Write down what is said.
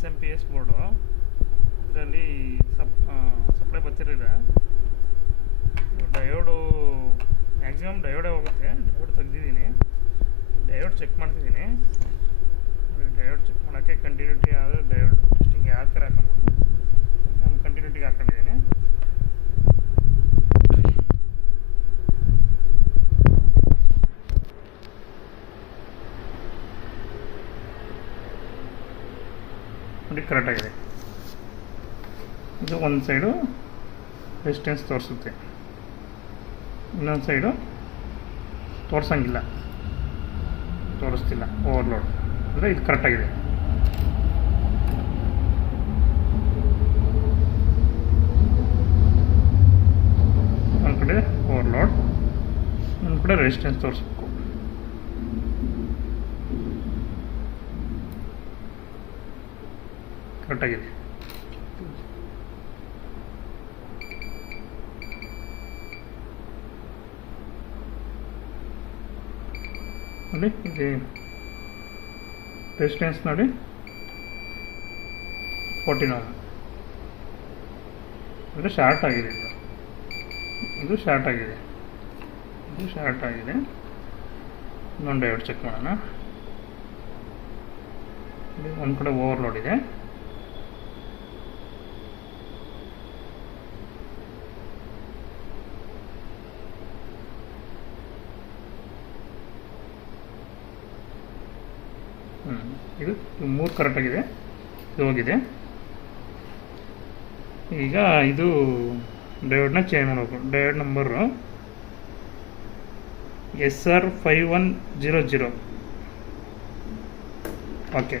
SMPS board. ಇದರಲ್ಲಿ supply ಬರ್ತಿರಲಿಲ್ಲ. Diode maximum ಡಯೋಡೇ ಹೋಗುತ್ತೆ. ಡಯೋಡ್ ತೆಗ್ದಿದ್ದೀನಿ. ಡಯೋಡ್ ಚೆಕ್ ಮಾಡ್ತಿದ್ದೀನಿ. ಡಯೋಡ್ ಚೆಕ್ ಮಾಡೋಕ್ಕೆ ಕಂಟಿನ್ಯೂಟಿ ಆದರೆ ಡಯೋಡ್ ಟೆಸ್ಟಿಂಗ್ ಯಾವ ಥರ ಹಾಕೊಂಬೋದು. ನಾನು ಕಂಟಿನ್ಯೂಟಿಗೆ ಹಾಕೊಂಡಿದ್ದೀನಿ. ನೋಡಿ ಕರೆಕ್ಟಾಗಿದೆ. ಇದು ಒಂದು ಸೈಡು ರೆಸಿಸ್ಟೆನ್ಸ್ ತೋರಿಸುತ್ತೆ, ಇನ್ನೊಂದು ಸೈಡು ತೋರಿಸಂಗಿಲ್ಲ, ತೋರಿಸ್ತಿಲ್ಲ. ಓವರ್ಲೋಡ್ ಅಂದರೆ ಇದು ಕರೆಕ್ಟಾಗಿದೆ. ಒಂದು ಕಡೆ ಓವರ್ಲೋಡ್, ಒಂದು ಕಡೆ ರೆಸಿಸ್ಟೆನ್ಸ್ ತೋರಿಸ್ಬೇಕು. ಕರೆಕ್ಟಾಗಿದೆ. ನೋಡಿ ಇದು ರೆಸಿಸ್ಟೆನ್ಸ್ ನೋಡಿ 14 ಓಮ್ ಅಂದರೆ ಶಾರ್ಟ್ ಆಗಿದೆ. ಇದು ಶಾರ್ಟ್ ಆಗಿದೆ, ಇದು ಶಾರ್ಟ್ ಆಗಿದೆ. ಇನ್ನೊಂದು ಡಯೋಡ್ ಚೆಕ್ ಮಾಡೋಣ. ಒಂದು ಕಡೆ ಓವರ್ಲೋಡ್ ಇದೆ. ಇದು 3 ಕರೆಕ್ಟಾಗಿದೆ, ಇದು ಹೋಗಿದೆ. ಈಗ ಇದು ಡಯೋಡ್ನ ಚೇಂಜ್ ಮಾಡಬೇಕು. Diode number SR5100. ಓಕೆ.